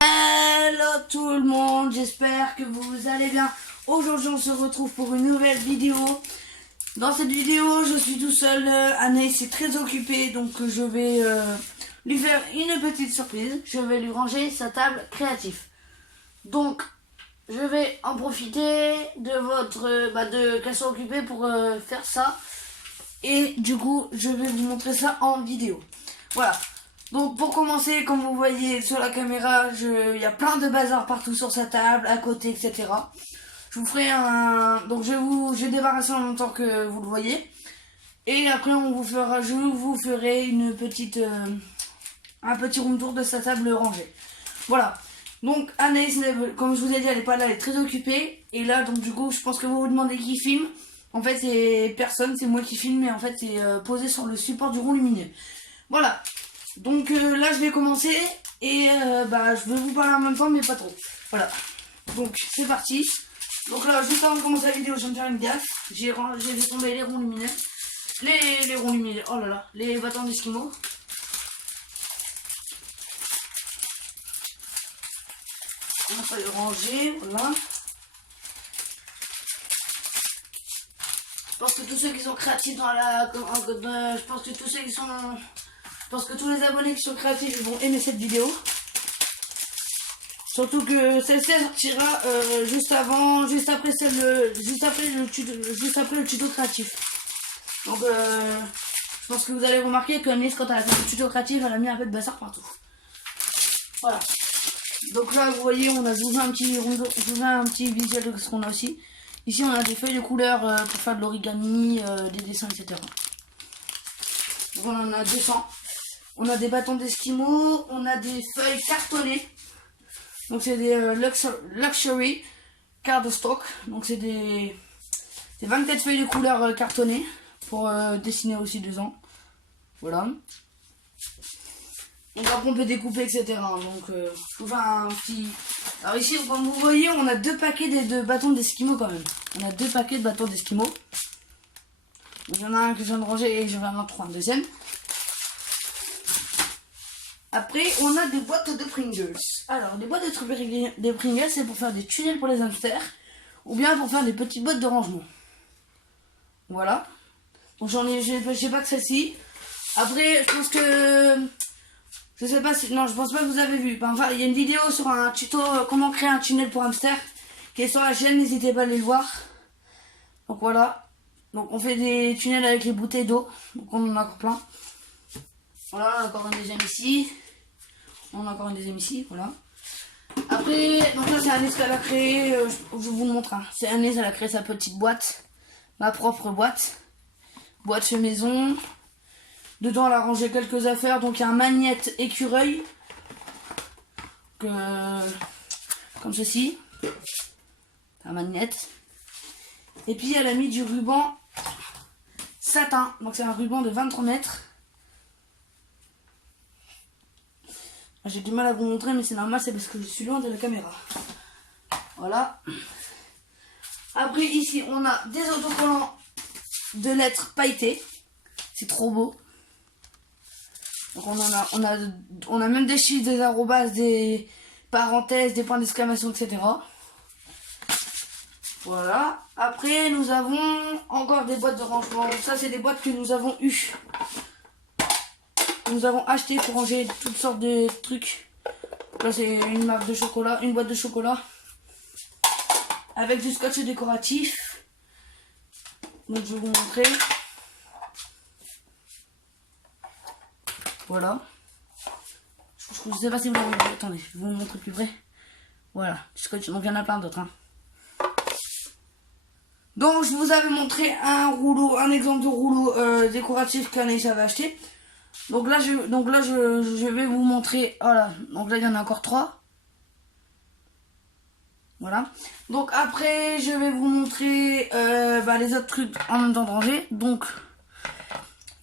Hello tout le monde, j'espère que vous allez bien. Aujourd'hui on se retrouve pour une nouvelle vidéo. Dans cette vidéo je suis tout seul, Anaïs est très occupée, donc je vais lui faire une petite surprise. Je vais lui ranger sa table créative. Donc je vais en profiter de qu'elle soit occupée pour faire ça. Et du coup je vais vous montrer ça en vidéo. Voilà. Donc pour commencer, comme vous voyez sur la caméra, il y a plein de bazar partout sur sa table, à côté, etc. Je vous ferai un... Donc je vais débarrasser en même temps que vous le voyez. Et après je vous ferai une petite... un petit room tour de sa table rangée. Voilà. Donc Anaïs, comme je vous ai dit, elle n'est pas là, elle est très occupée. Et là, donc du coup, je pense que vous vous demandez qui filme. En fait, c'est personne, c'est moi qui filme, mais en fait, c'est posé sur le support du rond lumineux. Voilà. Donc là je vais commencer et je vais vous parler en même temps mais pas trop. Voilà. Donc c'est parti. Donc là juste avant de commencer la vidéo je vais me faire une gaffe. J'ai fait tomber les ronds lumineux. Les ronds lumineux, oh là là, les bâtons d'esquimaux. On va les ranger, voilà. Je pense que tous ceux qui sont créatifs dans la... je pense que tous ceux qui sont... Je pense que tous les abonnés qui sont créatifs vont aimer cette vidéo. Surtout que celle-ci sortira juste après le tuto créatif. Donc je pense que vous allez remarquer que Anaïs, quand elle a fait le tuto créatif, elle a mis un peu de bazar partout. Voilà. Donc là vous voyez, je vous fais un petit visuel de ce qu'on a aussi. Ici on a des feuilles de couleur pour faire de l'origami, des dessins, etc. Donc on en a 200. On a des bâtons d'esquimaux, on a des feuilles cartonnées. Donc c'est des luxury cardstock. Donc c'est des 24 feuilles de couleur cartonnées pour dessiner aussi dedans. Voilà. Donc après on peut découper, etc. Donc je vous fais un petit... Alors ici comme vous voyez on a deux paquets de bâtons d'esquimaux quand même. On a deux paquets de bâtons d'esquimaux. Il y en a un que je viens de ranger et je vais en prendre un deuxième. Après, on a des boîtes de Pringles. Alors, des boîtes de Pringles, c'est pour faire des tunnels pour les hamsters. Ou bien pour faire des petites boîtes de rangement. Voilà. Donc je sais pas que celle-ci. Après, je pense que... Je sais pas si... Non, je pense pas que vous avez vu. Enfin, il y a une vidéo sur un tuto comment créer un tunnel pour hamster. Qui est sur la chaîne, n'hésitez pas à aller le voir. Donc voilà. Donc on fait des tunnels avec les bouteilles d'eau. Donc on en a encore plein. Voilà, on a encore un deuxième ici. On a encore un deuxième ici, voilà. Après, donc là c'est Anaïs qu'elle a créé, je vous le montre. Hein. C'est Anaïs, elle a créé sa petite boîte. Ma propre boîte. Boîte chez maison. Dedans elle a rangé quelques affaires. Donc il y a un magnète écureuil. Comme ceci. Un magnète. Et puis elle a mis du ruban satin. Donc c'est un ruban de 23 mètres. J'ai du mal à vous montrer mais c'est normal, c'est parce que je suis loin de la caméra. Voilà. Après ici on a des autocollants de lettres pailletées. C'est trop beau. Donc on a même des chiffres, des arrobas, des parenthèses, des points d'exclamation, etc. Voilà. Après nous avons encore des boîtes de rangement. Donc ça c'est des boîtes que nous avons eues. Nous avons acheté pour ranger toutes sortes de trucs. Là c'est une marque de chocolat, une boîte de chocolat avec du scotch décoratif. Donc je vais vous montrer. Voilà. Je ne sais pas si vous l'avez vu. Attendez, je vais vous montrer plus près. Voilà, scotch. Donc il y en a plein d'autres. Hein. Donc je vous avais montré un exemple de rouleau décoratif qu'Anaïs avait acheté. Donc là je vais vous montrer. Voilà. Donc là il y en a encore 3. Voilà. Donc après je vais vous montrer les autres trucs en même temps de ranger. Donc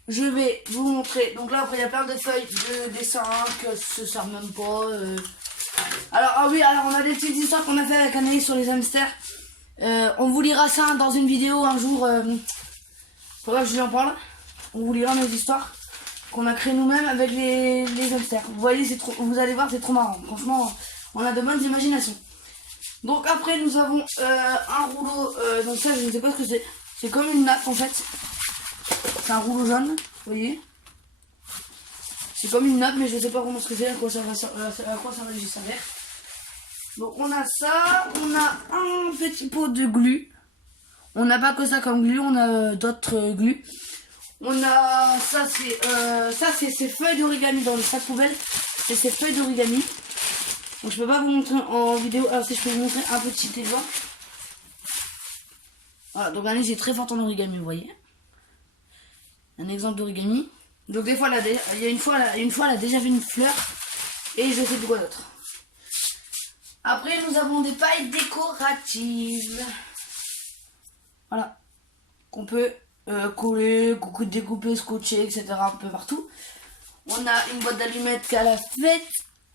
je vais vous montrer. Donc là après il y a plein de feuilles de dessin que ça ne sert même pas. Alors on a des petites histoires qu'on a fait avec Anaïs sur les hamsters. On vous lira ça dans une vidéo un jour. Faudra que je lui en parle. On vous lira nos histoires. qu'on a créé nous-mêmes avec les hamsters. Vous voyez, c'est trop, vous allez voir, c'est trop marrant. Franchement, on a de bonnes imaginations. Donc après nous avons un rouleau, donc ça je ne sais pas ce que c'est. C'est comme une nappe en fait. C'est un rouleau jaune, vous voyez. C'est comme une nappe mais je ne sais pas comment ce que c'est, à quoi ça va juste servir. Donc on a ça, on a un petit pot de glu. On n'a pas que ça comme glu, on a d'autres glu. On a ça c'est ces feuilles d'origami dans le sac poubelle. C'est ces feuilles d'origami. Donc je peux pas vous montrer en vidéo. Alors si je peux vous montrer un petit exemple. Voilà, donc Année est très forte en origami, vous voyez. Un exemple d'origami. Donc des fois il y a une fois elle a déjà vu une fleur. Et je sais de quoi d'autre. Après nous avons des pailles décoratives. Voilà. Qu'on peut coller, découper, scotcher, etc. un peu partout. On a une boîte d'allumettes qu'elle a faite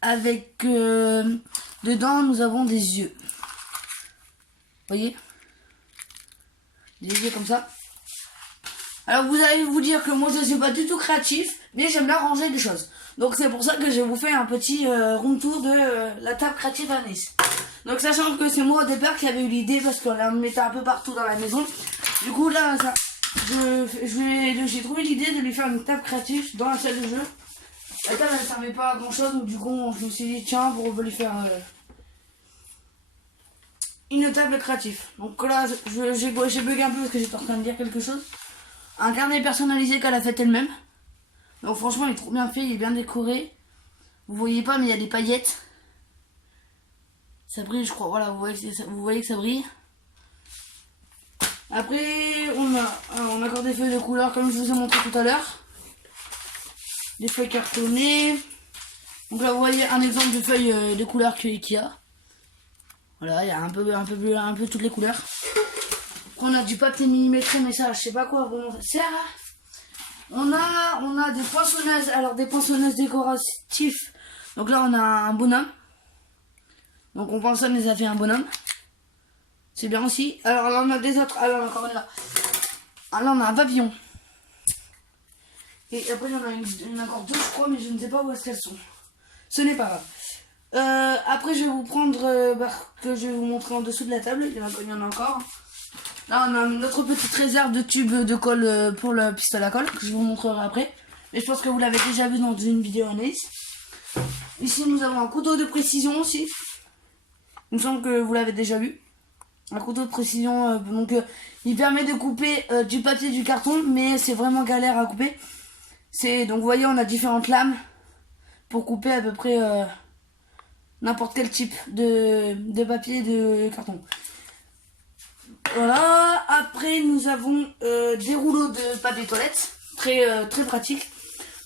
avec dedans nous avons des yeux. Vous voyez, des yeux comme ça. Alors vous allez vous dire que moi je suis pas du tout créatif, mais j'aime bien ranger des choses. Donc c'est pour ça que je vous fais un petit room tour de la table créative à Nice. Donc sachant que c'est moi au départ qui avait eu l'idée parce qu'on la mettait un peu partout dans la maison. Du coup là ça, j'ai trouvé l'idée de lui faire une table créative dans la salle de jeu. La table elle servait pas à grand chose, donc du coup je me suis dit tiens pour lui faire une table créative. Donc là j'ai bugué un peu parce que j'étais en train de dire quelque chose. Un carnet personnalisé qu'elle a fait elle-même. Donc franchement il est trop bien fait, il est bien décoré. Vous voyez pas mais il y a des paillettes. Ça brille je crois, voilà vous voyez que ça brille. Après on a encore des feuilles de couleur comme je vous ai montré tout à l'heure. Des feuilles cartonnées. Donc là vous voyez un exemple de feuilles de couleur qu'il y a. Voilà, il y a un peu toutes les couleurs. On a du papier millimétré, mais ça je sais pas quoi vraiment ça sert. On a des poinçonneuses, alors des poinçonneuses décoratives. Donc là on a un bonhomme. Donc on poinçonne et ça fait un bonhomme. C'est bien aussi. Alors là on a des autres. Alors encore une là. Alors on a un papillon. Et après il y en a encore deux je crois, mais je ne sais pas où est-ce qu'elles sont. Ce n'est pas grave. Après je vais vous prendre que je vais vous montrer en dessous de la table. Il y en a encore. Là on a notre petite réserve de tubes de colle pour le pistolet à colle que je vous montrerai après. Mais je pense que vous l'avez déjà vu dans une vidéo Anaïs. Ici nous avons un couteau de précision aussi. Il me semble que vous l'avez déjà vu. Un couteau de précision, donc il permet de couper du papier et du carton, mais c'est vraiment galère à couper. Donc vous voyez on a différentes lames pour couper à peu près n'importe quel type de papier et de carton. Voilà, après nous avons des rouleaux de papier toilette, très pratique.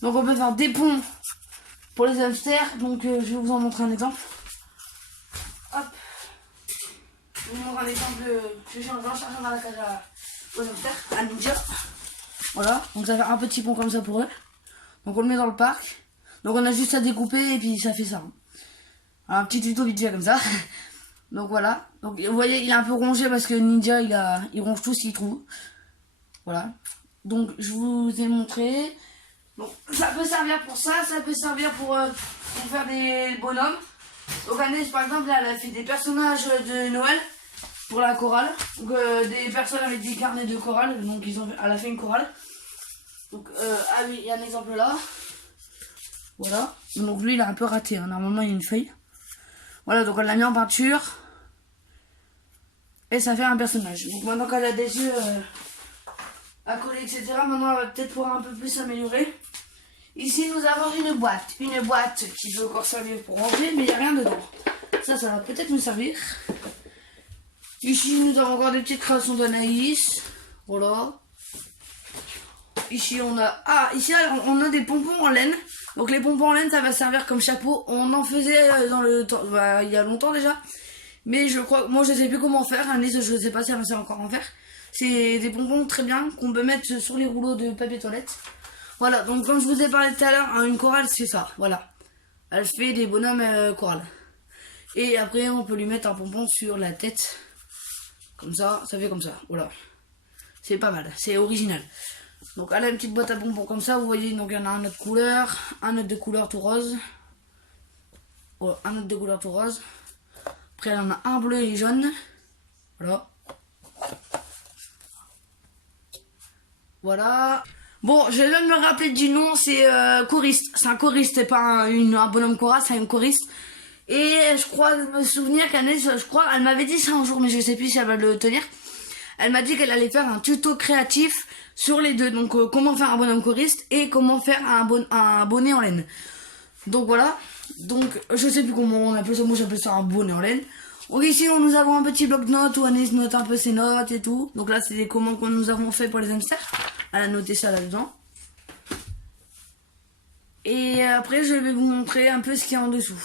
Donc on peut faire des ponts pour les hamsters, donc je vais vous en montrer un exemple. Hop, je vous montre un exemple je vais en chercher dans la cage aux hamsters, à Ninja. Voilà, donc ça fait un petit pont comme ça pour eux. Donc on le met dans le parc. Donc on a juste à découper et puis ça fait ça. Alors, un petit tuto vite fait comme ça. Donc voilà. Donc vous voyez il est un peu rongé parce que Ninja il ronge tout s'il trouve. Voilà. Donc je vous ai montré. Donc ça peut servir pour ça, ça peut servir pour faire des bonhommes. Donc Annès par exemple là, elle a fait des personnages de Noël pour la chorale. Donc des personnes avec des carnets de chorale. Donc elle a fait une chorale. Donc ah oui, il y a un exemple là. Voilà. Donc lui il a un peu raté, hein. Normalement il y a une feuille. Voilà, donc elle l'a mis en peinture. Et ça fait un personnage. Donc maintenant qu'elle a des yeux à coller, etc. Maintenant elle va peut-être pouvoir un peu plus s'améliorer. Ici nous avons une boîte. Une boîte qui peut encore servir pour ranger, mais il n'y a rien dedans. Ça va peut-être nous servir. Ici nous avons encore des petites créations d'Anaïs. Voilà. Ici on a. Ah, ici on a des pompons en laine. Donc les pompons en laine ça va servir comme chapeau. On en faisait dans le temps. Il y a longtemps déjà. Mais je crois. Moi je sais plus comment faire. Annelise, je ne sais pas si elle sait encore en faire. C'est des pompons très bien qu'on peut mettre sur les rouleaux de papier toilette. Voilà, donc comme je vous ai parlé tout à l'heure, une chorale c'est ça. Voilà. Elle fait des bonhommes chorales. Et après on peut lui mettre un pompon sur la tête. Comme ça fait comme ça. Voilà. C'est pas mal, c'est original. Donc elle a une petite boîte à bonbons comme ça, vous voyez, donc il y en a un autre couleur, un autre de couleur tout rose. Voilà, un autre de couleur tout rose. Après, il y en a un bleu et jaune. Voilà. Voilà. Bon, je viens de me rappeler du nom, c'est choriste. C'est un choriste, c'est pas un bonhomme Cora, c'est un choriste. Et je crois me souvenir qu'Annès, je crois, elle m'avait dit ça un jour, mais je sais plus si elle va le tenir. Elle m'a dit qu'elle allait faire un tuto créatif sur les deux. Donc comment faire un bonhomme choriste et comment faire un bonnet en laine. Donc voilà. Donc je sais plus comment on appelle ça, moi j'appelle ça un bonnet en laine. Donc ici nous avons un petit bloc-notes où Annès note un peu ses notes et tout. Donc là c'est des commandes que nous avons fait pour les hamsters. Elle a noté ça là-dedans. Et après je vais vous montrer un peu ce qu'il y a en dessous.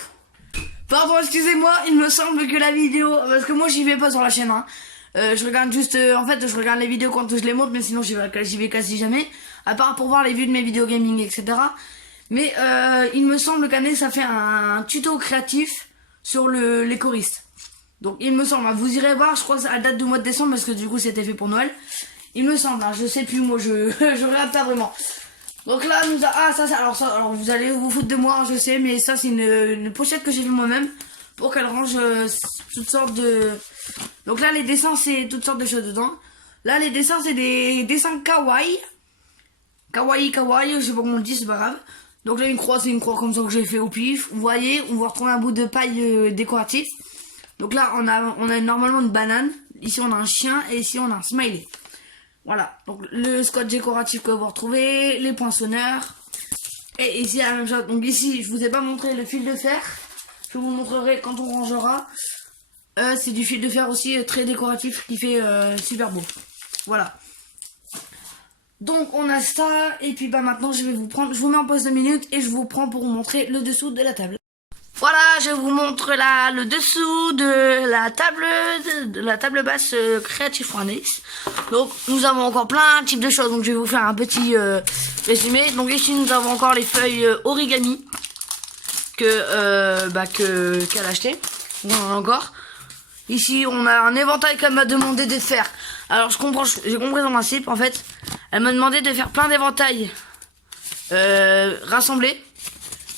Pardon, excusez-moi, il me semble que la vidéo, parce que moi j'y vais pas sur la chaîne, hein. Je regarde juste, en fait je regarde les vidéos quand je les montre, mais sinon j'y vais quasi jamais, à part pour voir les vues de mes vidéos gaming, etc. Mais il me semble qu'Annès a fait un tuto créatif sur les choristes. Donc il me semble, hein, vous irez voir, je crois que ça date du mois de décembre, parce que du coup c'était fait pour Noël. Il me semble, hein, je sais plus, moi je regarde pas vraiment. Donc là, alors vous allez vous foutre de moi, hein, je sais, mais ça c'est une pochette que j'ai fait moi-même pour qu'elle range toutes sortes de... Donc là, les dessins, c'est toutes sortes de choses dedans. Là, les dessins, c'est des dessins kawaii. Kawaii, je sais pas comment on le dit, c'est pas grave. Donc là, une croix, c'est une croix comme ça que j'ai fait au pif. Vous voyez, on va retrouver un bout de paille décoratif. Donc là, on a normalement une banane. Ici, on a un chien et ici, on a un smiley. Voilà, donc le scotch décoratif que vous retrouvez, les poinçonneurs. Et ici la même chose. Donc ici, je vous ai pas montré le fil de fer. Je vous montrerai quand on rangera. C'est du fil de fer aussi très décoratif qui fait super beau. Voilà. Donc on a ça. Et puis bah maintenant je vous mets en pause 2 minutes et je vous prends pour vous montrer le dessous de la table. Voilà, je vous montre là le dessous de la table basse Creative Furnace. Donc nous avons encore plein de types de choses. Donc je vais vous faire un petit résumé. Donc ici nous avons encore les feuilles origami qu'elle a acheté. On en a encore. Ici on a un éventail qu'elle m'a demandé de faire. Alors j'ai compris son principe en fait. Elle m'a demandé de faire plein d'éventails rassemblés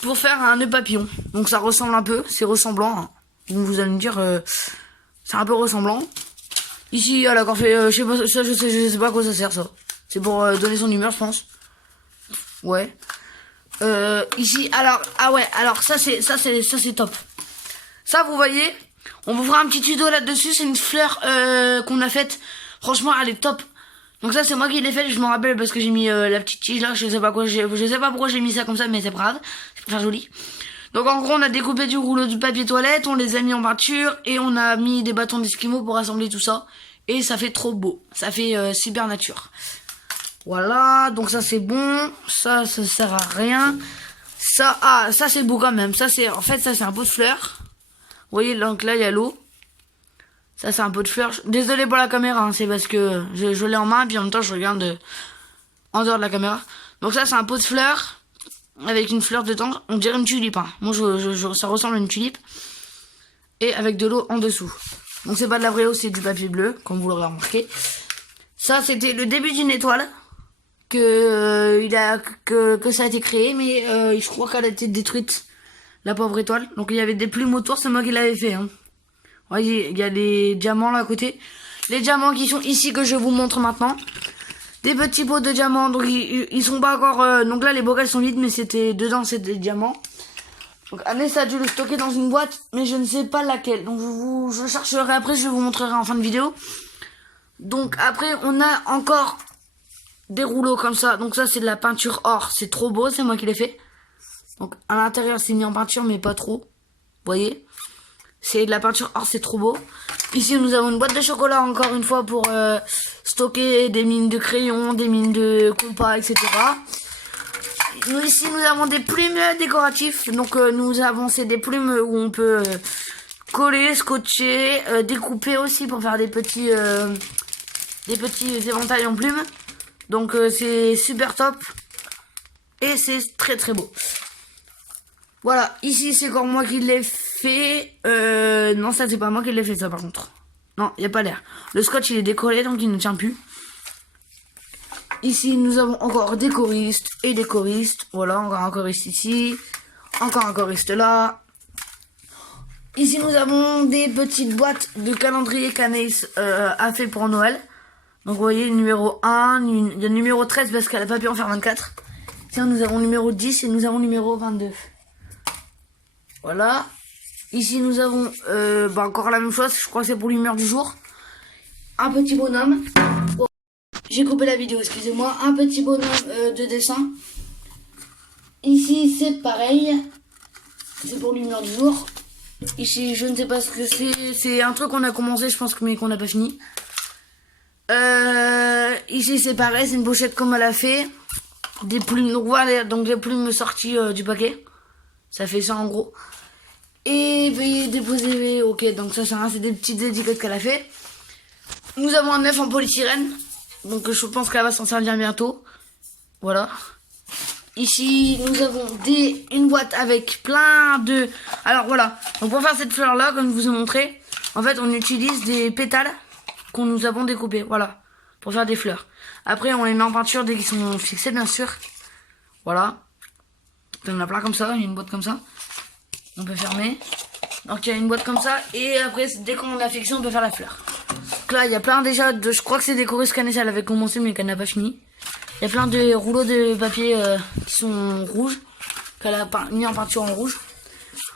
pour faire un nœud papillon. Donc ça ressemble un peu, c'est ressemblant, hein. Donc vous allez me dire c'est un peu ressemblant. Ici elle a encore fait je sais pas, ça je sais pas à quoi ça sert ça. C'est pour donner son humeur je pense. Ouais. Ici alors ça c'est top. Ça vous voyez, on vous fera un petit tuto là-dessus, c'est une fleur qu'on a faite. Franchement elle est top. Donc ça c'est moi qui l'ai fait, je me rappelle parce que j'ai mis la petite tige là, je sais pas pourquoi j'ai mis ça comme ça, mais c'est pas grave, c'est pour faire joli. Donc en gros on a découpé du rouleau de papier toilette, on les a mis en peinture et on a mis des bâtons d'esquimaux pour assembler tout ça. Et ça fait trop beau, ça fait super nature. Voilà, donc ça c'est bon, ça sert à rien. Ça c'est beau quand même, ça c'est un pot de fleurs. Vous voyez donc là il y a l'eau. Ça c'est un pot de fleurs. Désolé pour la caméra, hein, c'est parce que je l'ai en main puis en même temps je regarde en dehors de la caméra. Donc ça c'est un pot de fleurs avec une fleur dedans. On dirait une tulipe. Hein. Moi ça ressemble à une tulipe. Et avec de l'eau en dessous. Donc c'est pas de la vraie eau, c'est du papier bleu, comme vous l'aurez remarqué. Ça c'était le début d'une étoile que ça a été créé, mais je crois qu'elle a été détruite, la pauvre étoile. Donc il y avait des plumes autour, c'est moi qui l'avais fait. Hein. Voyez, il y a des diamants là à côté. Les diamants qui sont ici que je vous montre maintenant. Des petits pots de diamants. Donc ils sont pas encore... donc là les bocaux sont vides mais dedans c'était des diamants. Donc Annès a dû le stocker dans une boîte. Mais je ne sais pas laquelle. Donc je chercherai après, je vous montrerai en fin de vidéo. Donc après on a encore des rouleaux comme ça. Donc ça c'est de la peinture or. C'est trop beau, c'est moi qui l'ai fait. Donc à l'intérieur c'est mis en peinture mais pas trop. Vous voyez, c'est de la peinture or, c'est trop beau. Ici nous avons une boîte de chocolat encore une fois pour stocker des mines de crayons, des mines de compas, etc. Ici nous avons des plumes décoratives. Donc c'est des plumes où on peut coller, scotcher, découper aussi pour faire des petits éventails en plumes. Donc c'est super top. Et c'est très très beau. Voilà, ici c'est encore moi qui l'ai fait. Non, ça c'est pas moi qui l'ai fait ça par contre. Non, il n'y a pas l'air. Le scotch il est décollé donc il ne tient plus. Ici nous avons encore des choristes et des choristes. Voilà, encore un choriste ici. Encore un choriste là. Ici, nous avons des petites boîtes de calendrier qu'Anaïs a fait pour Noël. Donc, vous voyez, numéro 1, il y a le numéro 13 parce qu'elle n'a pas pu en faire 24. Tiens, nous avons le numéro 10 et nous avons le numéro 22. Voilà. Ici, nous avons encore la même chose. Je crois que c'est pour l'humeur du jour. Un petit bonhomme. Oh, j'ai coupé la vidéo, excusez-moi. Un petit bonhomme de dessin. Ici, c'est pareil. C'est pour l'humeur du jour. Ici, je ne sais pas ce que c'est. C'est un truc qu'on a commencé, je pense, mais qu'on n'a pas fini. Ici, c'est pareil. C'est une pochette comme elle a fait. Des plumes. Donc, voilà, donc les plumes sorties du paquet. Ça fait ça, en gros. Et veuillez déposer. Ok, donc ça, c'est des petites étiquettes qu'elle a fait. Nous avons un œuf en polystyrène. Donc, je pense qu'elle va s'en servir bientôt. Voilà. Ici, nous avons une boîte avec plein de... Alors, voilà. Donc, pour faire cette fleur-là, comme je vous ai montré, en fait, on utilise des pétales qu'on nous avons découpés. Voilà. Pour faire des fleurs. Après, on les met en peinture dès qu'ils sont fixés, bien sûr. Voilà. Il y en a plein comme ça. Il y a une boîte comme ça. On peut fermer. Donc, il y a une boîte comme ça. Et après, dès qu'on l'a fixé, on peut faire la fleur. Donc là, il y a plein déjà de... Je crois que c'est des chorus qu'Anès, elle avait commencé, mais qu'elle n'a pas fini. Il y a plein de rouleaux de papier qui sont rouges, qu'elle a mis en peinture en rouge.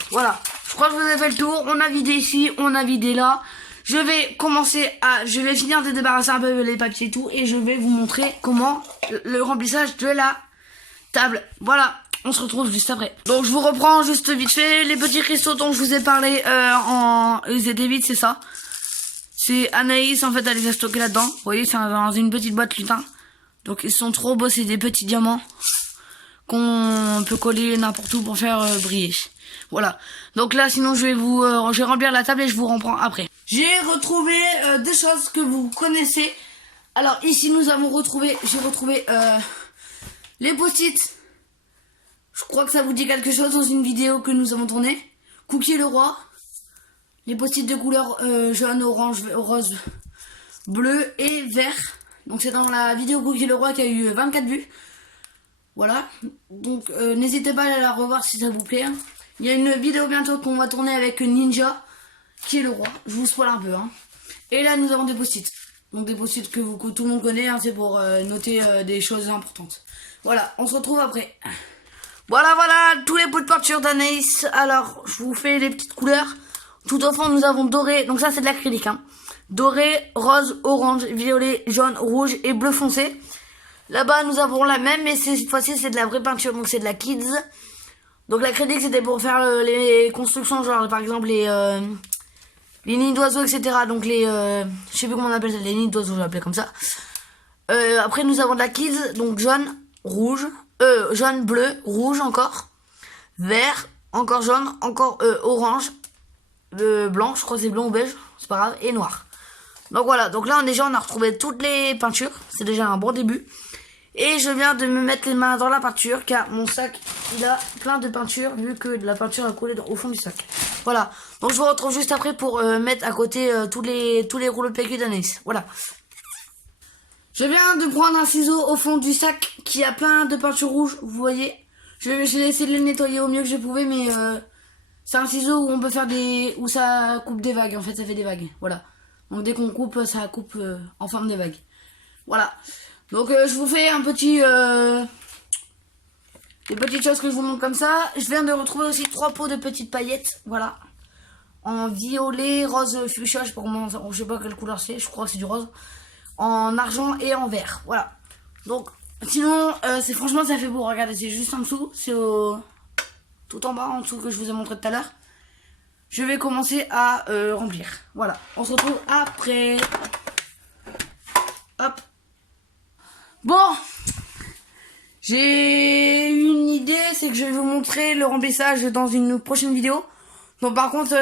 Voilà, je crois que je vous ai fait le tour. On a vidé ici, on a vidé là. Je vais finir de débarrasser un peu les papiers et tout. Et je vais vous montrer comment le remplissage de la table. Voilà, on se retrouve juste après. Donc je vous reprends juste vite fait. Les petits cristaux dont je vous ai parlé ils étaient vides, c'est ça. C'est Anaïs, en fait, elle les a stockés là-dedans. Vous voyez, c'est dans une petite boîte lutin. Donc ils sont trop beaux, c'est des petits diamants qu'on peut coller n'importe où pour faire briller. Voilà. Donc là, sinon je vais remplir la table et je vous reprends après. J'ai retrouvé des choses que vous connaissez. Alors ici j'ai retrouvé les post-it. Je crois que ça vous dit quelque chose dans une vidéo que nous avons tournée. Cookie le roi. Les post-it de couleur jaune, orange, rose, bleu et vert. Donc c'est dans la vidéo Cookie le roi qui a eu 24 vues. Voilà. Donc n'hésitez pas à aller la revoir si ça vous plaît. Il y a une vidéo bientôt qu'on va tourner avec Ninja, qui est le roi. Je vous spoil un peu. Hein. Et là nous avons des post-it. Donc des post-it que tout le monde connaît. Hein, c'est pour noter des choses importantes. Voilà, on se retrouve après. Voilà, tous les pots de peinture d'Anaïs. Alors, je vous fais les petites couleurs. Tout au fond, nous avons doré. Donc ça, c'est de l'acrylique. Hein. Doré, rose, orange, violet, jaune, rouge et bleu foncé. Là-bas, nous avons la même, mais cette fois-ci, c'est de la vraie peinture. Donc c'est de la Kids. Donc l'acrylique, c'était pour faire les constructions, genre par exemple les nids d'oiseaux, etc. Donc je sais plus comment on appelle ça, les nids d'oiseaux, je l'appelais comme ça. Après, nous avons de la Kids, donc jaune, rouge, jaune, bleu, rouge encore, vert, encore jaune, encore orange, blanc, je crois que c'est blanc ou beige, c'est pas grave, et noir. Donc voilà, donc là on a retrouvé toutes les peintures, c'est déjà un bon début. Et je viens de me mettre les mains dans la peinture, car mon sac, il a plein de peinture, vu que de la peinture a coulé au fond du sac. Voilà, donc je vous retrouve juste après pour mettre à côté tous les rouleaux de PQ d'Anaïs. Voilà. Je viens de prendre un ciseau au fond du sac qui a plein de peinture rouge, vous voyez. J'ai essayé de le nettoyer au mieux que je pouvais, mais c'est un ciseau où on peut faire où ça coupe des vagues, en fait ça fait des vagues, voilà. Donc dès qu'on coupe, ça coupe en forme de vague. Voilà. Donc je vous fais des petites choses que je vous montre comme ça. Je viens de retrouver aussi 3 pots de petites paillettes, voilà. En violet, rose, fuchsia, je sais pas quelle couleur c'est, je crois que c'est du rose. En argent et en vert, voilà. Donc sinon franchement ça fait beau, regardez, c'est juste en dessous, c'est tout en bas en dessous que je vous ai montré tout à l'heure. Je vais commencer à remplir, voilà. On se retrouve après. Hop. Bon, j'ai une idée, c'est que je vais vous montrer le remplissage dans une prochaine vidéo. Donc par contre,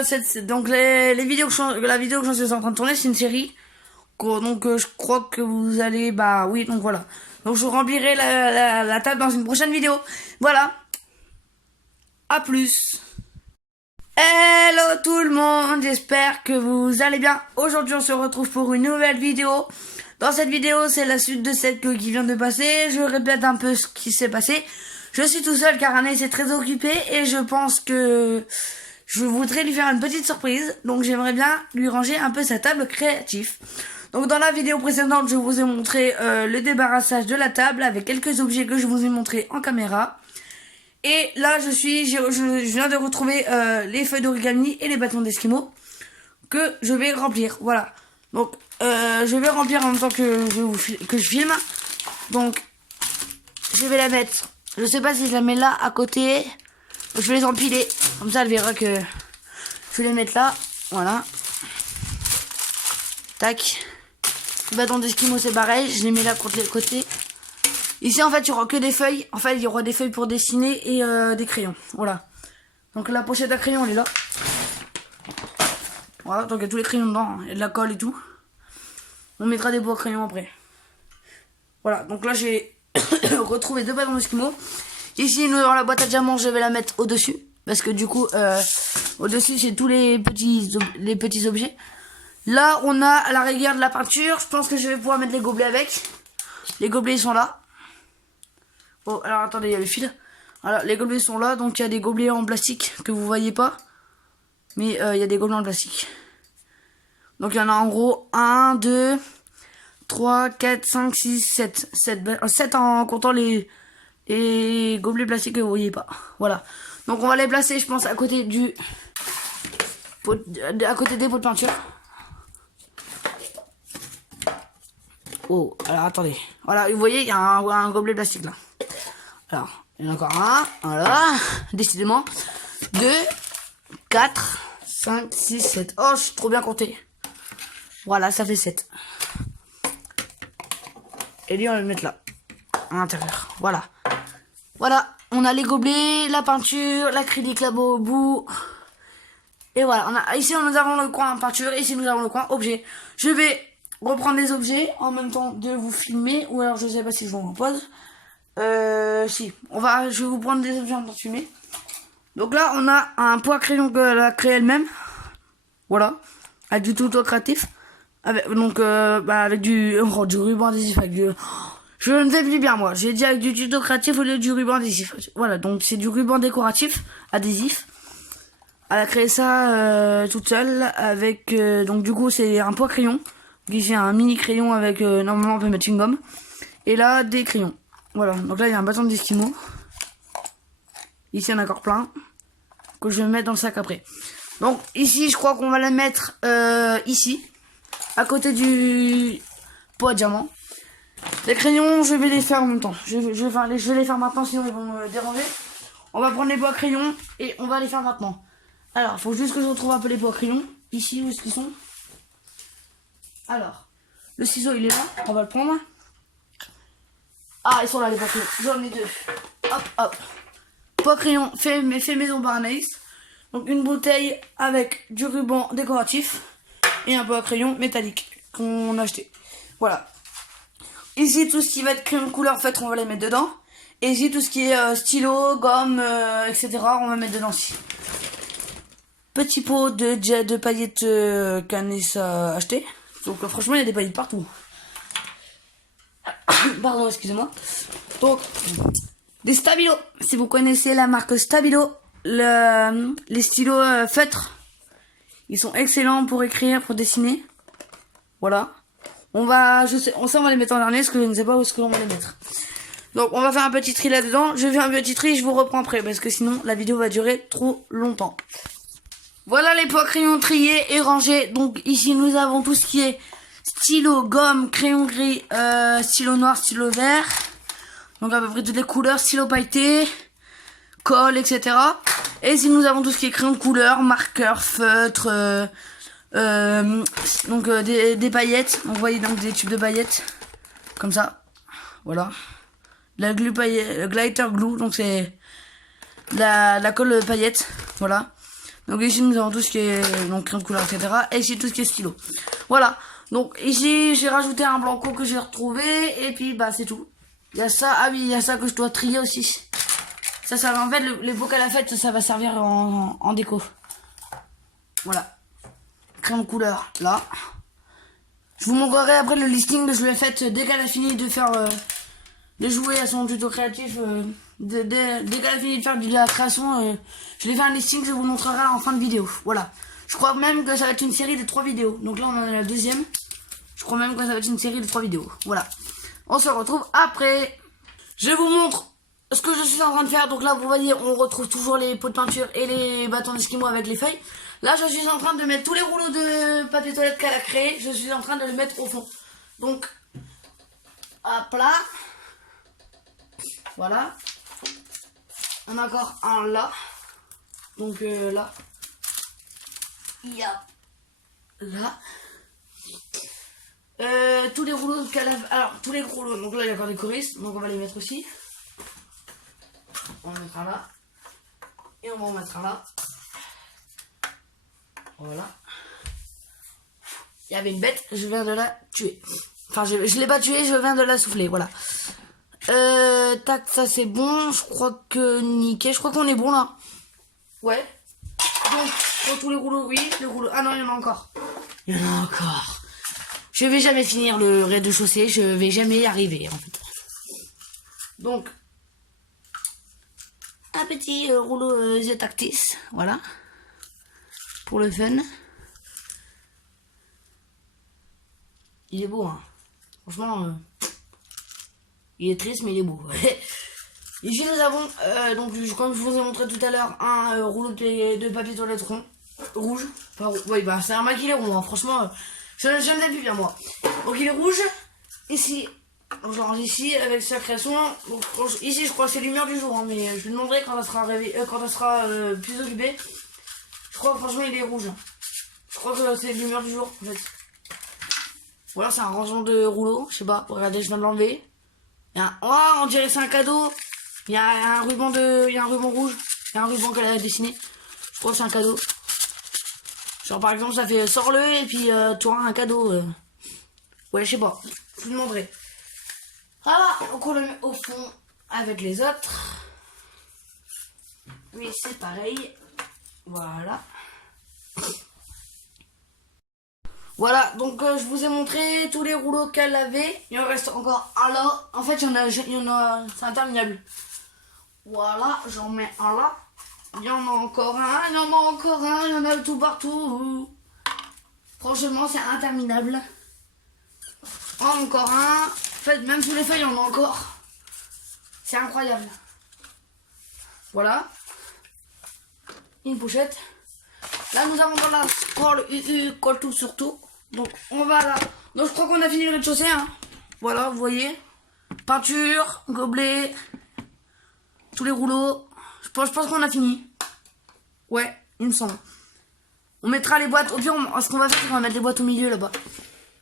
donc la vidéo que je suis en train de tourner, c'est une série. Donc je crois que vous allez, oui, donc voilà. Donc je remplirai la table dans une prochaine vidéo. Voilà. À plus. Hello tout le monde, j'espère que vous allez bien. Aujourd'hui on se retrouve pour une nouvelle vidéo. Dans cette vidéo, c'est la suite de celle qui vient de passer. Je répète un peu ce qui s'est passé. Je suis tout seul car Anaïs est très occupée et je pense que je voudrais lui faire une petite surprise. Donc j'aimerais bien lui ranger un peu sa table créative. Donc dans la vidéo précédente, je vous ai montré le débarrassage de la table avec quelques objets que je vous ai montrés en caméra. Et là je viens de retrouver les feuilles d'origami et les bâtons d'esquimaux que je vais remplir. Voilà. Donc je vais remplir en même temps que je filme. Donc je vais la mettre. Je sais pas si je la mets là à côté. Je vais les empiler. Comme ça elle verra que je vais les mettre là. Voilà. Tac. Le bâton d'esquimaux c'est pareil. Je les mets là contre les côtés. Ici en fait il y aura que des feuilles. En fait il y aura des feuilles pour dessiner et des crayons. Voilà. Donc la pochette à crayons elle est là. Voilà, donc il y a tous les crayons dedans. Il y a de la colle et tout. On mettra des bois crayons après. Voilà, donc là j'ai retrouvé 2 bâtons d'esquimaux. Ici nous dans la boîte à diamants je vais la mettre au dessus. Parce que du coup au dessus c'est tous les petits objets. Là on a à la rigueur de la peinture. Je pense que je vais pouvoir mettre les gobelets avec. Les gobelets ils sont là. Oh alors attendez, il y a le fil. Alors les gobelets sont là. Donc il y a des gobelets en plastique que vous voyez pas. Mais il y a des gobelets en plastique. Donc il y en a en gros 1, 2, 3, 4, 5, 6, 7. 7 en comptant les gobelets plastiques que vous voyez pas. Voilà. Donc on va les placer je pense à côté des pots de peinture. Oh, alors attendez. Voilà, vous voyez, il y a un gobelet plastique là. Alors, il y en a encore un. Voilà. Décidément. 2, 4, 5, 6, 7. Oh, je suis trop bien compté. Voilà, ça fait 7. Et lui, on va le mettre là. À l'intérieur. Voilà. Voilà. On a les gobelets, la peinture, l'acrylique là-bas au bout. Et voilà. Ici, nous avons le coin peinture. Ici, nous avons le coin objet. Je vais reprendre des objets en même temps de vous filmer. Ou alors, je sais pas si je vous en pose. Si. Je vais vous prendre des objets en même temps de filmer. Donc là, on a un pot à crayon qu'elle a créé elle-même. Voilà. Avec du tuto créatif. Avec du ruban adhésif. Je ne sais plus bien, moi. J'ai dit avec du tuto créatif au lieu du ruban adhésif. Voilà. Donc, c'est du ruban décoratif adhésif. Elle a créé ça toute seule. Avec, donc, du coup, c'est un pot à crayon. Ici, un mini crayon avec, normalement, on peut mettre une gomme. Et là, des crayons. Voilà. Donc là, il y a un bâton d'esquimaux. Ici, il y en a encore plein. Que je vais mettre dans le sac après. Donc, ici, je crois qu'on va la mettre ici. À côté du pot à diamant. Les crayons, je vais les faire en même temps. Je vais les faire maintenant, sinon ils vont me déranger. On va prendre les pots à crayons et on va les faire maintenant. Alors, il faut juste que je retrouve un peu les pots à crayons. Ici, où est-ce qu'ils sont? Alors, le ciseau, il est là. On va le prendre. Ah, ils sont là, les pots à crayons. J'en ai 2. Hop, hop. Pot à crayon fait maison par Anaïs. Donc une bouteille avec du ruban décoratif et un pot à crayon métallique qu'on a acheté. Voilà. Ici tout ce qui va être crayon couleur feutre on va les mettre dedans. Et ici tout ce qui est stylo, gomme, etc. on va mettre dedans aussi. Petit pot de paillettes qu'Anaïs a acheté. Donc franchement il y a des paillettes partout. Pardon, excusez-moi. Donc des stabilos, si vous connaissez la marque Stabilo, les stylos feutres, ils sont excellents pour écrire, pour dessiner. Voilà. On va les mettre en dernier, parce que je ne sais pas où est-ce que l'on va les mettre. Donc on va faire un petit tri là-dedans. Je fais un petit tri, je vous reprends après, parce que sinon la vidéo va durer trop longtemps. Voilà les pots à crayon triés et rangés. Donc ici nous avons tout ce qui est stylo, gomme, crayon gris, stylo noir, stylo vert. Donc à peu près toutes les couleurs, stylo pailleté, colle, etc. Et ici nous avons tout ce qui est crayon de couleur, marqueur, feutre, des paillettes. Donc vous voyez donc des tubes de paillettes, comme ça. Voilà. La glue paillette, glitter glue, donc c'est la colle paillette. Voilà. Donc ici nous avons tout ce qui est donc crayon de couleur, etc. Et ici tout ce qui est stylo. Voilà. Donc ici j'ai rajouté un blanco que j'ai retrouvé et puis bah c'est tout. Il y a ça, ah oui, il y a ça que je dois trier aussi. Ça va en fait, les bocaux à la fête, ça va servir en déco. Voilà. Crème couleur, là. Je vous montrerai après le listing que je lui ai fait dès qu'elle a fini de faire, de jouer à son tuto créatif. Dès qu'elle a fini de faire de la création, je l'ai fait un listing, je vous montrerai en fin de vidéo. Voilà. Je crois même que ça va être une série de 3 vidéos. Donc là, on en est à la deuxième. Je crois même que ça va être une série de 3 vidéos. Voilà. On se retrouve après. Je vous montre ce que je suis en train de faire. Donc là, vous voyez, on retrouve toujours les pots de peinture et les bâtons d'esquimaux avec les feuilles. Là, je suis en train de mettre tous les rouleaux de papier toilette qu'elle a créé. Je suis en train de les mettre au fond. Donc, hop là. Voilà. On a encore un là. Donc là. Il y a là. Tous les rouleaux qu'elle a... Alors, tous les rouleaux. Donc là, il y a encore des choristes. Donc on va les mettre aussi. On va mettre un là. Et on va en mettre un là. Voilà. Il y avait une bête. Je viens de la tuer. Enfin, je l'ai pas tuée. Je viens de la souffler. Voilà. Tac, ça c'est bon. Je crois que nickel. Je crois qu'on est bon là. Ouais. Donc, pour tous les rouleaux, oui. Les rouleaux. Ah non, il y en a encore. Il y en a encore. Je vais jamais finir le rez-de-chaussée. Je vais jamais y arriver en fait. Donc, un petit rouleau The Tactis. Voilà. Pour le fun. Il est beau, hein. Franchement, il est triste, mais il est beau. Ici, nous avons, donc, comme je vous ai montré tout à l'heure, un rouleau de papier toilette rond. Rouge. Enfin, oui, bah, c'est un maquillé rond, hein. Franchement, j'aime bien, moi. Donc, il est rouge. Ici, genre ici, avec sa création. Donc, ici, je crois que c'est lumière du jour, hein, mais je lui demanderai quand elle sera, quand elle sera plus occupée. Je crois que franchement, il est rouge. Je crois que c'est lumière du jour, en fait. Ou alors, c'est un rangement de rouleau. Je sais pas. Regardez, je viens de l'enlever. Oh, on dirait que c'est un cadeau. Il y a un ruban rouge. Il y a un ruban qu'elle a dessiné. Je crois que c'est un cadeau. Genre par exemple ça fait sors-le et puis tu auras un cadeau. Ouais, je sais pas. Je vous demanderai. Voilà, donc on le met au fond avec les autres. Oui, c'est pareil. Voilà. Voilà, donc je vous ai montré tous les rouleaux qu'elle avait. Il en reste encore un là. En fait, il y en a, c'est interminable. Voilà, j'en mets un là. Il y en a encore un, il y en a encore un, il y en a tout partout. Franchement, c'est interminable. Encore un. En fait, même sous les feuilles, il y en a encore. C'est incroyable. Voilà. Une pochette. Là, nous avons dans la scroll colle tout sur tout. Donc, on va là. Donc, je crois qu'on a fini le rez-de-chaussée. Hein. Voilà, vous voyez. Peinture, gobelet. Tous les rouleaux. Je pense qu'on a fini. Ouais, il me semble. On mettra les boîtes. Au pire, ce qu'on va faire, c'est qu'on va mettre les boîtes au milieu là-bas.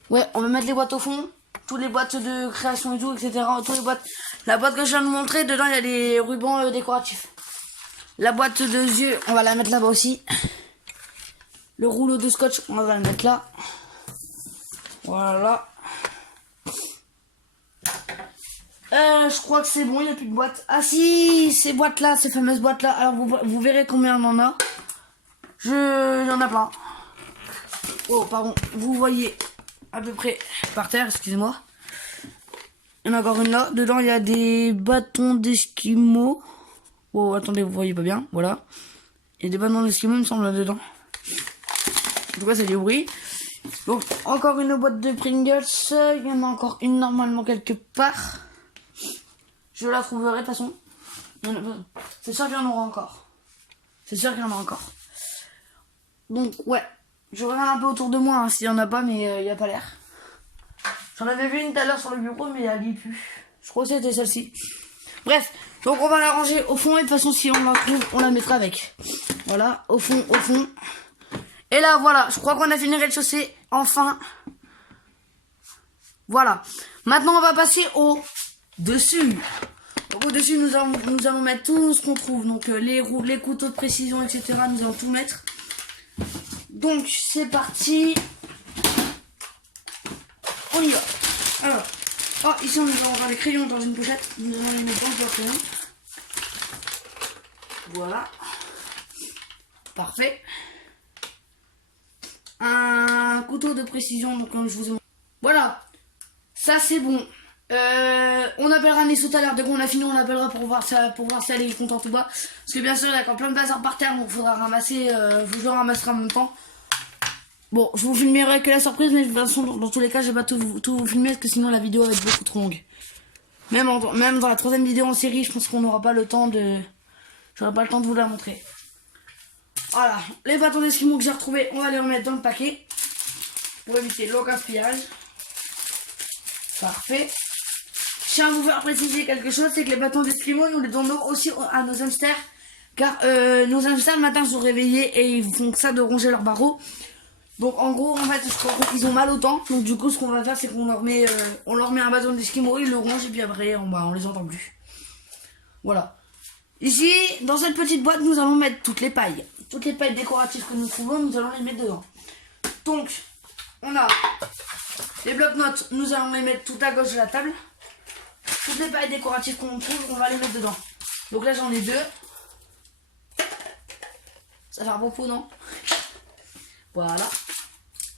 Ouais, on va mettre les boîtes au fond. Toutes les boîtes de création et tout, etc. Toutes les boîtes. La boîte que je viens de vous montrer, dedans, il y a des rubans décoratifs. La boîte de yeux, on va la mettre là-bas aussi. Le rouleau de scotch, on va le mettre là. Voilà. Je crois que c'est bon, il n'y a plus de boîtes. Ah si, ces boîtes-là, ces fameuses boîtes-là. Alors, vous verrez combien on en a. Il y en a plein. Oh, pardon. Vous voyez à peu près par terre, excusez-moi. Il y en a encore une là. Dedans, il y a des bâtons d'esquimaux. Oh, attendez, vous voyez pas bien. Voilà. Il y a des bâtons d'esquimaux, il me semble, là-dedans. En tout cas, c'est du bruit. Donc, encore une boîte de Pringles. Il y en a encore une normalement quelque part. Je la trouverai de toute façon. C'est sûr qu'il y en aura encore. C'est sûr qu'il y en a encore. Donc, ouais. Je regarde un peu autour de moi hein, s'il n'y en a pas, mais il n'y a pas l'air. J'en avais vu une tout à l'heure sur le bureau, mais elle n'y est plus. Je crois que c'était celle-ci. Bref, donc on va la ranger au fond et de toute façon, si on la trouve, on la mettra avec. Voilà, au fond, au fond. Et là, voilà, je crois qu'on a fini le rez-de-chaussée. Enfin. Voilà. Maintenant, on va passer au dessus. Donc, au dessus, nous allons mettre tout ce qu'on trouve. Donc, les couteaux de précision, etc. Nous allons tout mettre. Donc, c'est parti. On y va. Alors. Oh, ici, on va avoir les crayons dans une pochette. Nous allons les mettre dans le crayon. Voilà. Parfait. Un couteau de précision, donc comme je vous ai montré. Voilà. Ça, c'est bon. On appellera Nice tout à l'heure. Dès qu'on a fini, on l'appellera pour voir si elle est contente ou pas. Parce que bien sûr, il y a quand plein de bazar par terre, donc il faudra ramasser. Je le ramasserai en même temps. Bon, je vous filmerai que la surprise, mais de toute façon, dans tous les cas, je vais pas tout filmer parce que sinon la vidéo va être beaucoup trop longue. Même dans la troisième vidéo en série, je pense qu'on n'aura pas le temps de. J'aurai pas le temps de vous la montrer. Voilà, les bâtons d'esquimaux que j'ai retrouvés, on va les remettre dans le paquet pour éviter le gaspillage. Parfait. Je tiens à vous faire préciser quelque chose, c'est que les bâtons d'esquimaux, nous les donnons aussi à nos hamsters. Car nos hamsters, le matin, se sont réveillés et ils font que ça de ronger leurs barreaux. Donc en gros, en fait, ils ont mal aux dents. Donc du coup, ce qu'on va faire, c'est qu'on leur met un bâton d'esquimaux, ils le rongent et puis après, on les entend plus. Voilà. Ici, dans cette petite boîte, nous allons mettre toutes les pailles. Toutes les pailles décoratives que nous trouvons, nous allons les mettre dedans. Donc, on a les blocs-notes, nous allons les mettre tout à gauche de la table. Toutes les pailles décoratives qu'on trouve, on va les mettre dedans. Donc là, j'en ai 2. Ça fait un beau pot, non? Voilà.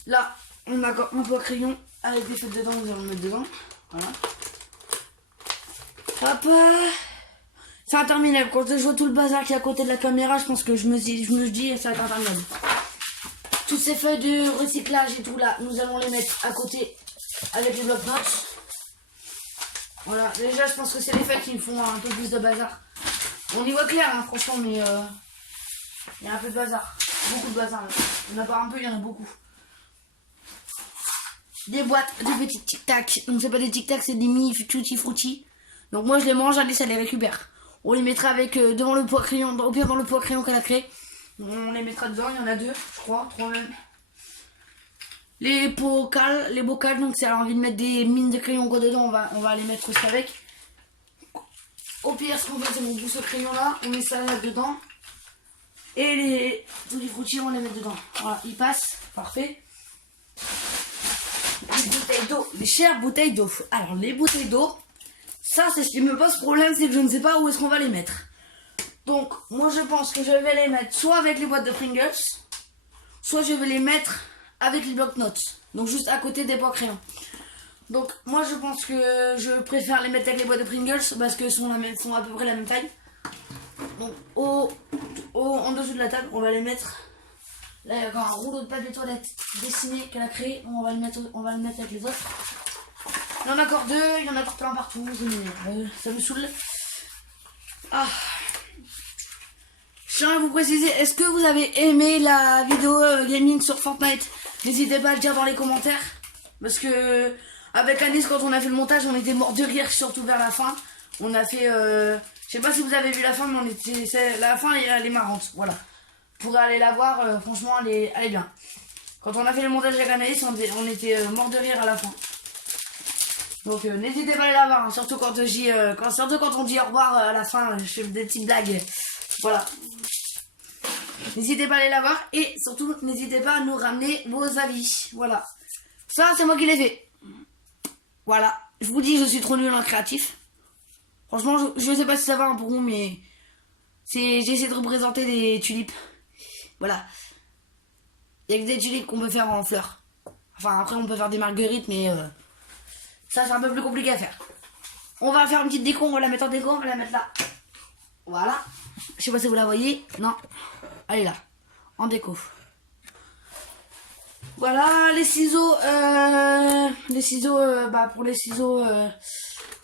Là, on a un pot à crayon avec des feutres dedans, nous allons le mettre dedans. Voilà. Hop. C'est interminable. Quand je vois tout le bazar qui est à côté de la caméra, je pense que je me dis ça va être interminable. Toutes ces feuilles de recyclage et tout là, nous allons les mettre à côté avec les blocs-notes. Voilà, déjà je pense que c'est les feuilles qui me font un peu plus de bazar. On y voit clair, hein, franchement, mais il y a un peu de bazar. Beaucoup de bazar. Là. Il n'y en a pas un peu, il y en a beaucoup. Des boîtes de petits tic-tac. Donc c'est pas des tic-tac, c'est des mini tutti frutti. Donc moi je les mange, Alice elle les récupère. On les mettra avec devant le pot à crayon, au pire dans le pot à crayon qu'elle a créé. On les mettra dedans, il y en a 2, je crois, 3 même. Les bocals, donc si elle a envie de mettre des mines de crayon quoi dedans, on va les mettre aussi avec. Au pire, ce qu'on fait, c'est qu'on pousse ce crayon là, on met ça là dedans. Et les tutti frutti, on les met dedans. Voilà, ils passent, parfait. Les bouteilles d'eau, les chères bouteilles d'eau. Alors, les bouteilles d'eau, ça, c'est ce qui me pose problème, c'est que je ne sais pas où est-ce qu'on va les mettre. Donc, moi, je pense que je vais les mettre soit avec les boîtes de Pringles, soit je vais les mettre avec les blocs-notes. Donc, juste à côté des pots à crayon. Donc, moi, je pense que je préfère les mettre avec les boîtes de Pringles parce que sont à peu près la même taille. Donc, en dessous de la table, on va les mettre. Là, il y a encore un rouleau de papier toilette dessiné qu'elle a créé. On va le mettre avec les autres. Il y en a encore 2, il y en a encore plein partout. Ça me saoule. Ah. Je tiens à vous préciser, est-ce que vous avez aimé la vidéo gaming sur Fortnite? N'hésitez pas à le dire dans les commentaires. Parce que avec Anis, quand on a fait le montage, on était mort de rire, surtout vers la fin. On a fait... je sais pas si vous avez vu la fin, mais la fin, elle est marrante. Voilà. Vous pourrez aller la voir, franchement, elle est bien. Quand on a fait le montage avec Anaïs, on était mort de rire à la fin. Donc n'hésitez pas à aller la voir, hein, surtout quand on dit au revoir à la fin, je fais des petites blagues. Voilà. N'hésitez pas à aller la voir et surtout n'hésitez pas à nous ramener vos avis. Voilà. Ça c'est moi qui l'ai fait. Voilà. Je vous dis, je suis trop nul en créatif. Franchement, je sais pas si ça va pour vous, mais j'ai essayé de représenter des tulipes. Voilà. Il y a que des tulipes qu'on peut faire en fleurs. Enfin après on peut faire des marguerites, mais ça c'est un peu plus compliqué à faire. On va faire une petite déco, on va la mettre en déco, on va la mettre là. Voilà. Je sais pas si vous la voyez. Non. Elle est là. En déco. Voilà les ciseaux. Pour les ciseaux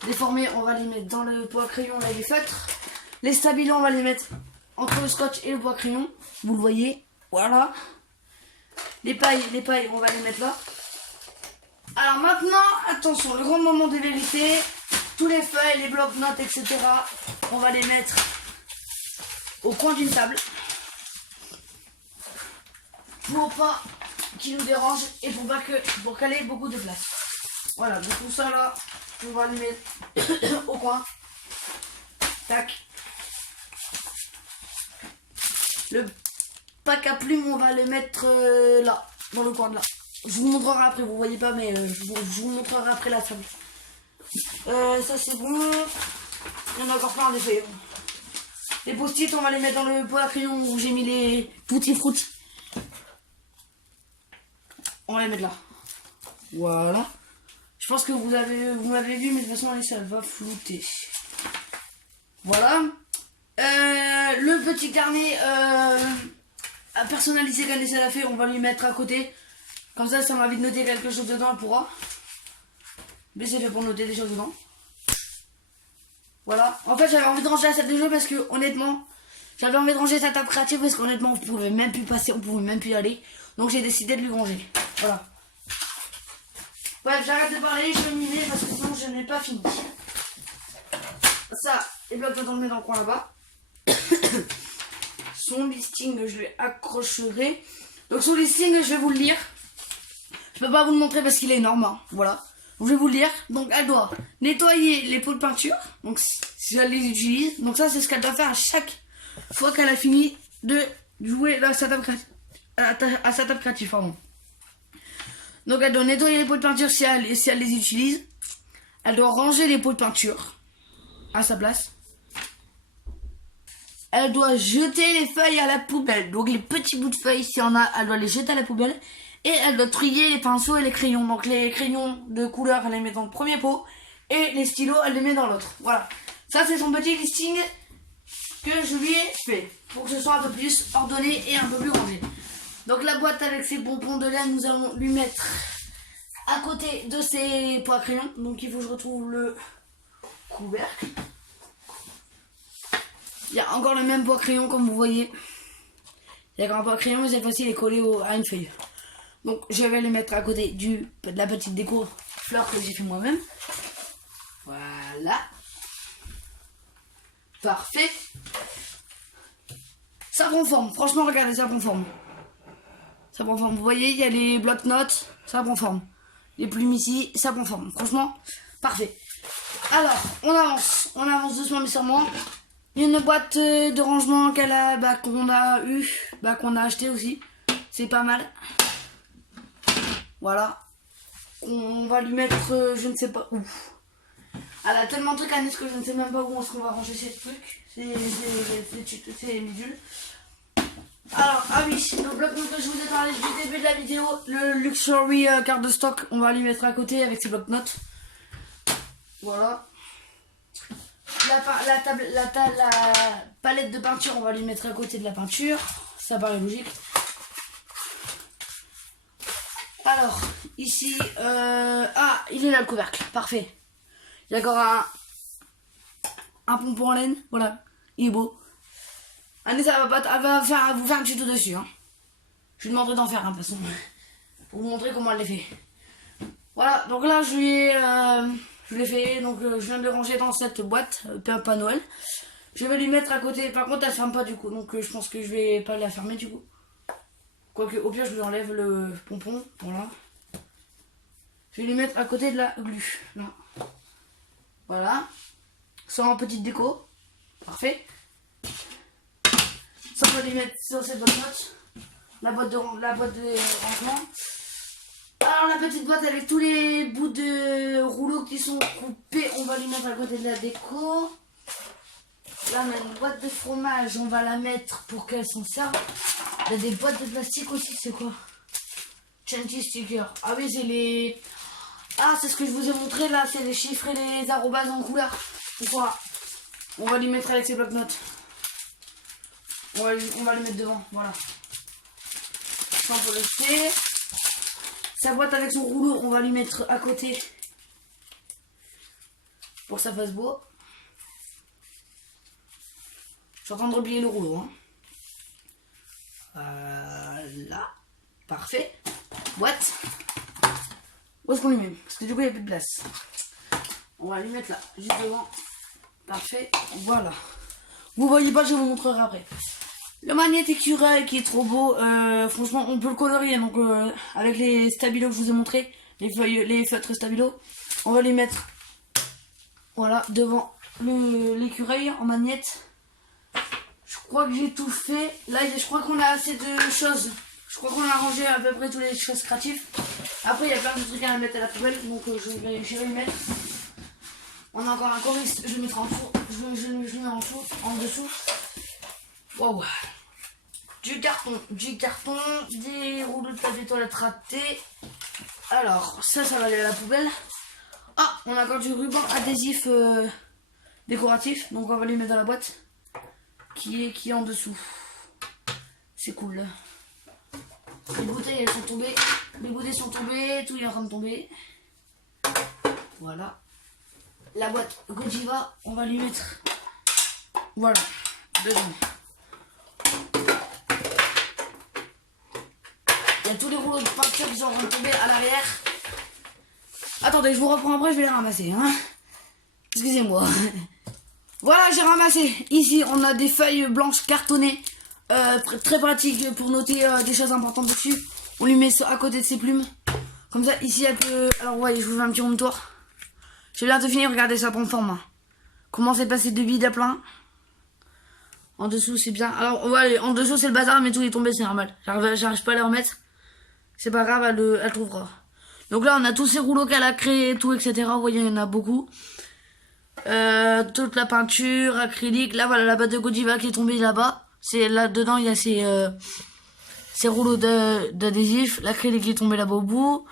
déformés, on va les mettre dans le pot à crayon, là les feutres. Les stabilos, on va les mettre entre le scotch et le pot à crayon. Vous le voyez. Voilà. Les pailles, on va les mettre là. Alors maintenant, attention, le grand moment de vérité. Tous les feuilles, les blocs-notes, etc. On va les mettre au coin d'une table. Pour pas qu'ils nous dérangent et pour qu'elle ait beaucoup de place. Voilà, donc tout ça là, on va les mettre au coin. Tac. Le pack à plumes, on va le mettre là, dans le coin de là. Je vous montrerai après, vous voyez pas, mais je vous montrerai après la table. Ça c'est bon. Il y en a encore plein des feuilles. Les post-it, on va les mettre dans le pot à crayon où j'ai mis les tutti frutti. On va les mettre là. Voilà. Je pense que vous m'avez vu, mais de toute façon, allez, ça va flouter. Voilà. Le petit carnet à personnaliser qu'Anessa l'a fait, on va lui mettre à côté. Comme ça, ça m'a envie de noter quelque chose dedans, elle pourra. Mais c'est fait pour noter des choses dedans. Voilà. En fait, j'avais envie de ranger la salle de jeu parce que, honnêtement, j'avais envie de ranger sa table créative parce qu'honnêtement, on pouvait même plus passer, on pouvait même plus y aller. Donc, j'ai décidé de lui ranger. Voilà. Bref, j'arrête de parler, je vais miner parce que sinon, je n'ai pas fini. Ça, les blocs, on le met dans le coin là-bas. Son listing, je lui accrocherai. Donc, son listing, je vais vous le lire. Je peux pas vous le montrer parce qu'il est énorme. Hein. Voilà. Je vais vous le lire. Donc, elle doit nettoyer les pots de peinture. Donc, si elle les utilise. Donc, ça, c'est ce qu'elle doit faire à chaque fois qu'elle a fini de jouer à sa table créative. Pardon. Donc, elle doit nettoyer les pots de peinture si elle les utilise. Elle doit ranger les pots de peinture à sa place. Elle doit jeter les feuilles à la poubelle. Donc, les petits bouts de feuilles, s'il y en a, elle doit les jeter à la poubelle. Et elle doit trier les pinceaux et les crayons. Donc les crayons de couleur, elle les met dans le premier pot. Et les stylos, elle les met dans l'autre. Voilà. Ça, c'est son petit listing que je lui ai fait. Pour que ce soit un peu plus ordonné et un peu plus rangé. Donc la boîte avec ses bonbons de laine, nous allons lui mettre à côté de ses pots à crayons. Donc il faut que je retrouve le couvercle. Il y a encore le même pot à crayon comme vous voyez. Il y a encore un pot à crayon, mais cette fois-ci il est collé à une feuille. Donc je vais les mettre à côté de la petite déco fleurs que j'ai fait moi-même. Voilà. Parfait. Ça prend forme. Franchement, regardez, ça prend forme. Ça prend forme. Vous voyez, il y a les blocs-notes. Ça prend forme. Les plumes ici, ça prend forme. Franchement, parfait. Alors, on avance. On avance doucement mais sûrement. Il y a une boîte de rangement qu'on a acheté aussi. C'est pas mal. Voilà. On va lui mettre, je ne sais pas où. Elle a tellement de trucs à Nice que je ne sais même pas où est-ce qu'on va ranger ces trucs. C'est bidules. Alors, ah oui, le bloc-notes que je vous ai parlé du début de la vidéo, le Luxury card de stock, on va lui mettre à côté avec ses bloc-notes. Voilà. La palette de peinture, on va lui mettre à côté de la peinture. Ça paraît logique. Alors, ici, ah, il est là le couvercle, parfait. Il y a encore un pompon en laine, voilà, il est beau. Annie, elle va vous faire un tuto dessus. Hein. Je lui demanderai d'en faire un, de toute façon, pour vous montrer comment elle les fait. Voilà, donc là, je l'ai fait, donc je viens de le ranger dans cette boîte, pas Noël. Je vais lui mettre à côté, par contre, elle ferme pas du coup, donc je pense que je vais pas la fermer du coup. Quoique, au pire, je lui enlève le pompon, voilà. Je vais lui mettre à côté de la glu, là. Voilà. Ça en petite déco. Parfait. Ça, on va lui mettre sur cette boîte note. La boîte de rangement. Alors, la petite boîte avec tous les bouts de rouleaux qui sont coupés, on va lui mettre à côté de la déco. Là, on a une boîte de fromage, on va la mettre pour qu'elle s'en serve. Il y a des boîtes de plastique aussi, c'est quoi? Chanty sticker. Ah oui, c'est les... Ah, c'est ce que je vous ai montré là, c'est les chiffres et les arrobases en couleur. Voilà. On va les mettre avec ces blocs-notes. On va les mettre devant, voilà. Ça, on peut le faire. Sa boîte avec son rouleau, on va lui mettre à côté. Pour que ça fasse beau. Je suis en train de replier le rouleau. Hein. Là. Parfait. Boîte. Où est-ce qu'on lui met? Parce que du coup il n'y a plus de place. On va lui mettre là, juste devant. Parfait. Voilà. Vous voyez pas, je vous montrerai après. Le magnet écureuil qui est trop beau. Franchement, on peut le colorier. Donc avec les stabilos que je vous ai montré, les feutres stabilos, on va les mettre. Voilà, devant l'écureuil en magnette. Je crois que j'ai tout fait. Là, je crois qu'on a assez de choses. Je crois qu'on a rangé à peu près toutes les choses créatives. Après, il y a plein de trucs à mettre à la poubelle. Donc, je vais y mettre. On a encore un choriste. Je le mettrai en four. Je le mets en four, en dessous. Waouh. Du carton. Des rouleaux de papier toilette ratés. Alors, ça va aller à la poubelle. Ah, on a encore du ruban adhésif décoratif. Donc on va les mettre dans la boîte qui est en dessous. C'est cool. Les bouteilles, elles sont tombées. Les bouteilles sont tombées. Tout est en train de tomber. Voilà. La boîte Godiva, on va lui mettre. Voilà. Dedans. Il y a tous les rouleaux de peinture qui sont en train de tomber à l'arrière. Attendez, je vous reprends après, je vais les ramasser. Hein. Excusez-moi. Voilà, j'ai ramassé. Ici, on a des feuilles blanches cartonnées. Très pratique pour noter des choses importantes dessus. On lui met ça à côté de ses plumes. Comme ça, ici, elle peut... Alors, ouais, je vous fais un petit room tour. J'ai bientôt fini, regardez, ça prend forme. Comment c'est passé de vide à plein. En dessous, c'est bien. Alors, ouais, en dessous, c'est le bazar, mais tout est tombé, c'est normal. J'arrive pas à les remettre. C'est pas grave, elle trouvera. Donc là, on a tous ces rouleaux qu'elle a créés, tout, etc. Vous voyez, il y en a beaucoup. Toute la peinture, acrylique. Là, voilà, la boîte de Godiva qui est tombée là-bas. C'est là-dedans, il y a ces rouleaux d'adhésif. L'acrylique qui est tombé là-bas au bout.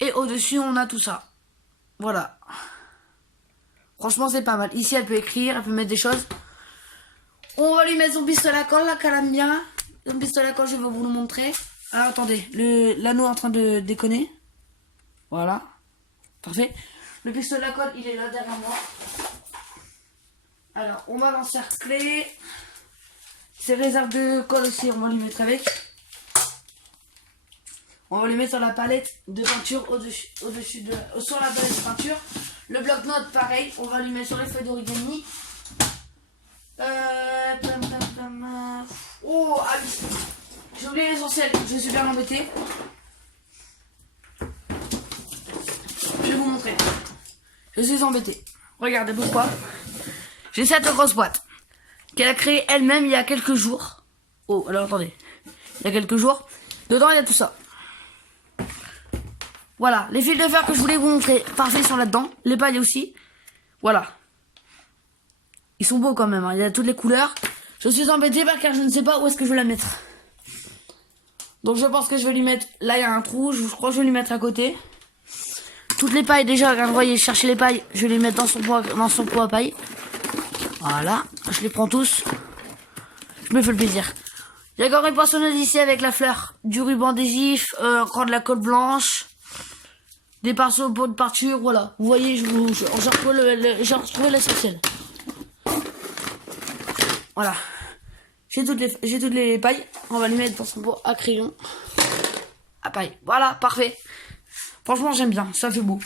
Et au-dessus, on a tout ça. Voilà. Franchement, c'est pas mal. Ici, elle peut écrire, elle peut mettre des choses. On va lui mettre son pistolet à colle, là, qu'elle aime bien. Son pistolet à colle, je vais vous le montrer. Alors, attendez. L'anneau est en train de déconner. Voilà. Parfait. Le pistolet à colle, il est là derrière moi. Alors, on va l'encercler. Ces réserves de colle aussi, on va lui mettre avec. On va lui mettre sur la palette de peinture sur la palette de peinture. Le bloc-notes, pareil, on va lui mettre sur les feuilles d'origami. Oh, ah oui. J'ai oublié l'essentiel, je suis bien embêté. Je vais vous montrer. Je suis embêté. Regardez, pourquoi? J'ai cette grosse boîte qu'elle a créée elle-même il y a quelques jours. Oh, alors attendez. Il y a quelques jours. Dedans, il y a tout ça. Voilà, les fils de fer que je voulais vous montrer, parfait, sont là-dedans. Les pailles aussi. Voilà. Ils sont beaux quand même, hein. Il y a toutes les couleurs. Je suis embêté car je ne sais pas où est-ce que je vais la mettre. Donc je pense que je vais lui mettre... Là, il y a un trou, je crois que je vais lui mettre à côté. Toutes les pailles, déjà, quand vous voyez, chercher les pailles, je vais les mettre dans son pot à paille. Voilà, je les prends tous. Je me fais le plaisir. Il y a encore une poinçonneuse ici avec la fleur, du ruban adhésif, encore de la colle blanche, des pinceaux pour de peinture, voilà. Vous voyez, j'ai retrouvé l'essentiel. Voilà. J'ai toutes les pailles. On va les mettre dans son pot à crayon. À paille. Voilà, parfait. Franchement, j'aime bien. Ça fait beau.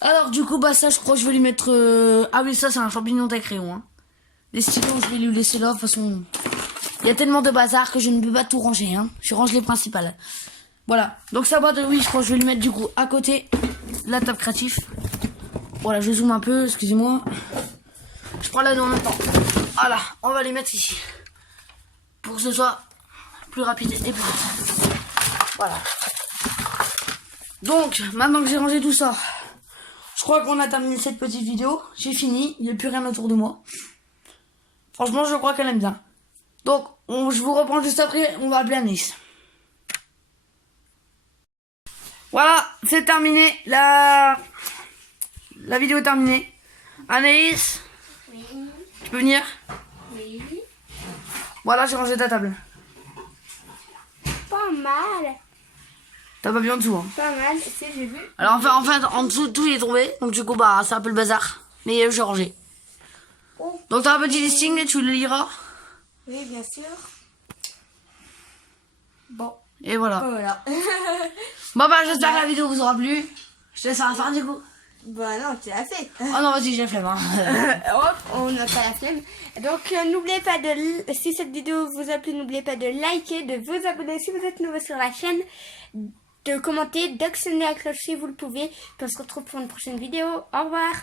Alors, du coup, bah ça, je crois que je vais lui mettre... Ah oui, ça, c'est un champignon à crayon. Hein. Les stylos, je vais lui laisser là. De toute façon, il y a tellement de bazar que je ne peux pas tout ranger. Hein. Je range les principales. Voilà. Donc, ça, oui, je crois que je vais lui mettre, du coup, à côté la table créative. Voilà, je zoome un peu. Excusez-moi. Je prends l'anneau en même temps. Voilà, on va les mettre ici. Pour que ce soit plus rapide et plus vite. Voilà. Donc, maintenant que j'ai rangé tout ça, je crois qu'on a terminé cette petite vidéo. J'ai fini, il n'y a plus rien autour de moi. Franchement, je crois qu'elle aime bien. Donc, je vous reprends juste après, on va appeler Anaïs. Voilà, c'est terminé. La vidéo est terminée. Anaïs, Oui. tu peux venir? Oui. Voilà, j'ai rangé ta table. Pas mal. T'as pas vu en dessous, hein? Pas mal, c'est j'ai vu. Alors enfin, en dessous, tout est tombé. Donc du coup, bah, c'est un peu le bazar. Mais j'ai rangé. Oh. Donc t'as un petit listing, tu le liras. Oui, bien sûr. Bon. Et voilà. Voilà. Bon bah, j'espère que la vidéo vous aura plu. Je te laisse à la fin, du coup. Bah non, tu l'as fait. Oh non, vas-y, j'ai la flemme, hein. Hop, on n'a pas la flemme. Donc n'oubliez pas si cette vidéo vous a plu, n'oubliez pas de liker, de vous abonner si vous êtes nouveau sur la chaîne, de commenter, d'actionner la cloche si vous le pouvez. Puis on se retrouve pour une prochaine vidéo. Au revoir.